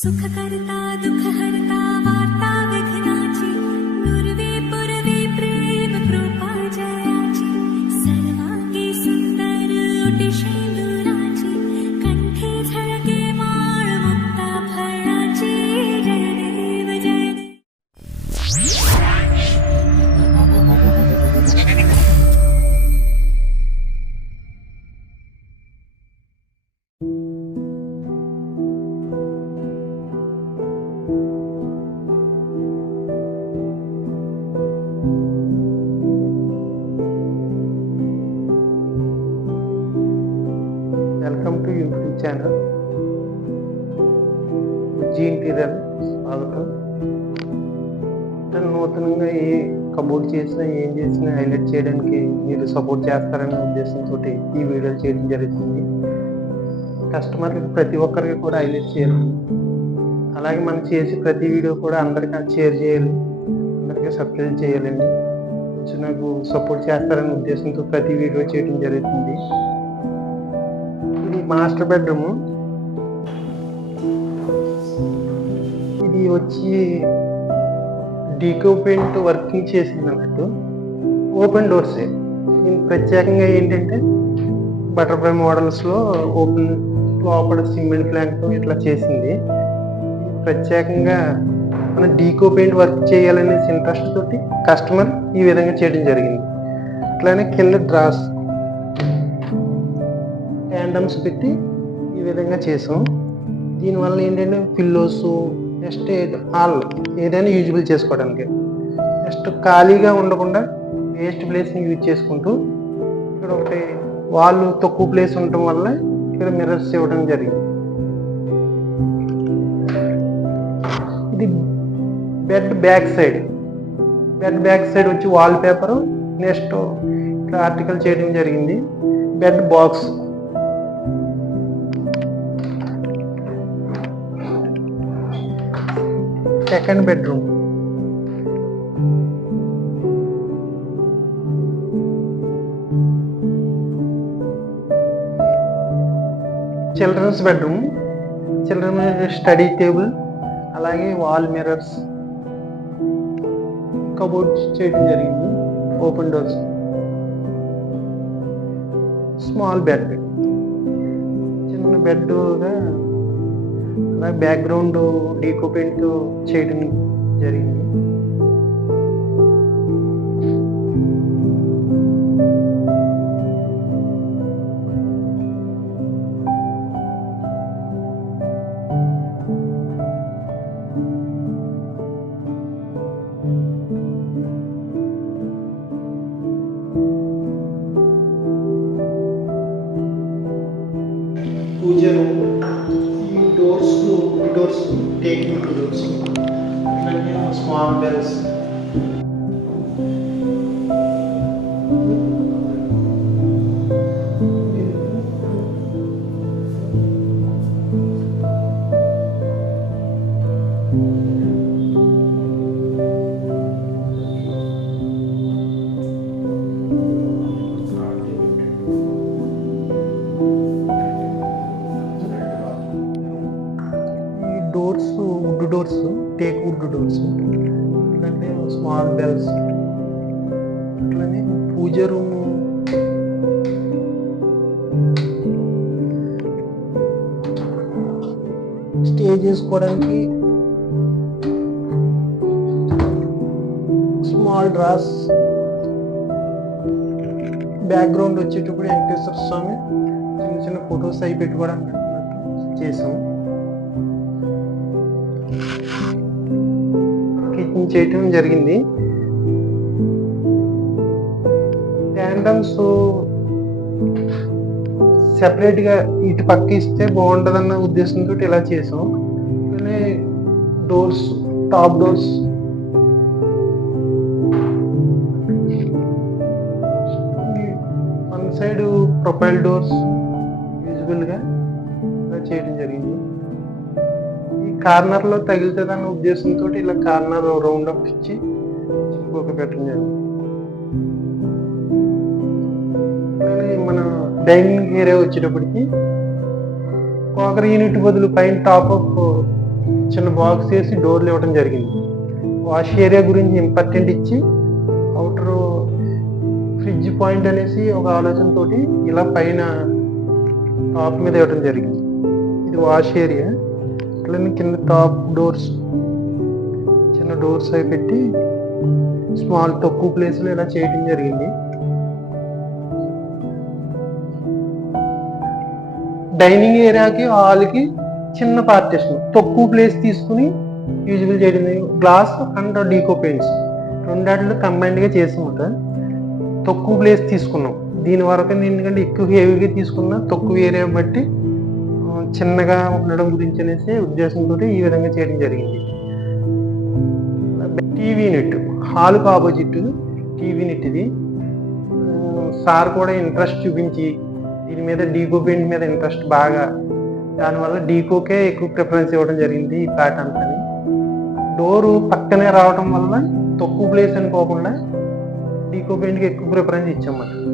सुखकर्ता दुःखहर्ता वार्ता विघ्नाची नुरवी पुरवी प्रेम कृपा जयाची सर्वांगी सुंदर ओटी शेंदुराची कंठी झळके माळ मुक्ता फळाची जय देव जय देव. Welcome to YouTube channel G interior స్వాగతం. నూతనంగా ఏ కబోర్డ్ చేసినా ఏం చేసినా హైలైట్ చేయడానికి మీరు సపోర్ట్ చేస్తారనే ఉద్దేశంతో ఈ వీడియోలు చేయడం జరుగుతుంది. కస్టమర్లకు ప్రతి ఒక్కరికి కూడా హైలైట్ చేయాలి, అలాగే మనం చేసే ప్రతి వీడియో కూడా అందరికీ షేర్ చేయాలి, అందరికీ సబ్స్క్రైబ్ చేయాలండి. కొంచెం నాకు సపోర్ట్ చేస్తారనే ఉద్దేశంతో ప్రతి వీడియో చేయడం జరుగుతుంది. ఇది మాస్టర్ బెడ్రూమ్. ఇది వచ్చి డీకో పెయింట్ వర్కింగ్ చేసింది అన్నట్టు. ఓపెన్ డోర్సే. దీనికి ప్రత్యేకంగా ఏంటంటే బటర్ఫ్లై మోడల్స్లో ఓపెన్ లోపల సిమెంట్ ప్లాంక్తో ఇట్లా చేసింది. ప్రత్యేకంగా మన డీకో పెయింట్ వర్క్ చేయాలనే ఇంట్రెస్ట్ తోటి కస్టమర్ ఈ విధంగా చేయడం జరిగింది. అట్లానే కింద డ్రాస్ హ్యాండమ్స్ పెట్టి ఈ విధంగా చేసాం. దీనివల్ల ఏంటంటే పిల్లోస్ నెక్స్ట్ హాల్ ఏదైనా యూజబుల్ చేసుకోవడానికి, నెక్స్ట్ ఖాళీగా ఉండకుండా వేస్ట్ ప్లేస్ని యూజ్ చేసుకుంటూ ఇక్కడ ఒకటి వాళ్ళు తక్కువ ప్లేస్ ఉండటం వల్ల ఇక్కడ మిర్రర్స్ ఇవ్వడం జరిగింది. ఇది బెడ్ బ్యాక్ సైడ్ వచ్చి వాల్ పేపరు నెక్స్ట్ ఇక్కడ ఆర్టికల్ చేయడం జరిగింది. Bed box, second bedroom. Children's bedroom, children study table, అలాగే వాల్ మిర్రర్స్, కబోర్డ్ చేయడం జరిగింది. ఓపెన్ డోర్స్, స్మాల్ బెడ్, చిన్న బెడ్గా, అలాగే బ్యాక్గ్రౌండ్ డీకో పెయింట్ చేయడం జరిగింది. పూజ రూమ్. ఈ డోర్స్ టేకింగ్ డోర్స్, అలాగే small bells, doors wood doors, teak wood doors, అట్లంటే స్మాల్ బెల్స్, అట్లనే పూజ రూమ్. స్టే చేసుకోవడానికి స్మాల్ డ్రాస్, బ్యాక్గ్రౌండ్ వచ్చేటప్పుడు వెంకటేశ్వర స్వామి చిన్న చిన్న ఫొటోస్ అవి పెట్టుకోవడానికి చేసాం. కిచెన్ చేయటం జరిగింది. హ్యాండమ్స్ సెపరేట్గా ఇటు పక్క ఇస్తే బాగుంటుందన్న ఉద్దేశంతో ఇలా చేసాం. అలానే doors, top doors, one side profile doors యూజబుల్గా చేయడం జరిగింది. కార్నర్లో తగులుతుందన్న ఉద్దేశంతో ఇలా కార్నర్ రౌండ్ అప్ ఇచ్చి ఇంకొక పెట్టడం జరిగింది. మన డైనింగ్ ఏరియా వచ్చేటప్పటికి కాకర్ యూనిట్ బదులు పైన టాప్ అప్ చిన్న బాక్స్ వేసి డోర్లు ఇవ్వడం జరిగింది. వాష్ ఏరియా గురించి ఇంపార్టెంట్ ఇచ్చి అవుటర్ ఫ్రిడ్జ్ పాయింట్ అనేసి ఒక ఆలోచనతోటి ఇలా పైన టాప్ మీద ఇవ్వడం జరిగింది. ఇది వాష్ ఏరియా. అట్లనే కింద టాప్ డోర్స్ చిన్న డోర్స్ అవి పెట్టి స్మాల్ తక్కువ ప్లేస్లో ఇలా చేయడం జరిగింది. డైనింగ్ ఏరియాకి హాల్కి చిన్న పార్టీషన్ తక్కువ ప్లేస్ తీసుకుని యూజువల్ చేయడం. గ్లాస్ అండ్ డీకో పెయింట్స్ రెండాటిలో కంబైన్డ్గా చేసామట. తక్కువ ప్లేస్ తీసుకున్నాం దీని వరకు. ఎందుకంటే ఎక్కువ హెవీగా తీసుకున్నా తక్కువ ఏరియా బట్టి చిన్నగా ఉండడం గురించి అనేసి ఉద్దేశంతో ఈ విధంగా చేయడం జరిగింది. టీవీ యూనిట్ హాల్కి ఆపోజిట్ టీవీ యూనిట్ ఇది. సార్ కూడా ఇంట్రెస్ట్ చూపించి దీని మీద డీకో పెయింట్ మీద ఇంట్రెస్ట్ బాగా, దానివల్ల డీకోకే ఎక్కువ ప్రిఫరెన్స్ ఇవ్వడం జరిగింది ఈ ఫ్లాట్ అంతా. డోరు పక్కనే రావడం వల్ల తక్కువ ప్లేస్ అనుకోకుండా డీకో పెయింట్కి ఎక్కువ ప్రిఫరెన్స్ ఇచ్చామన్నమాట.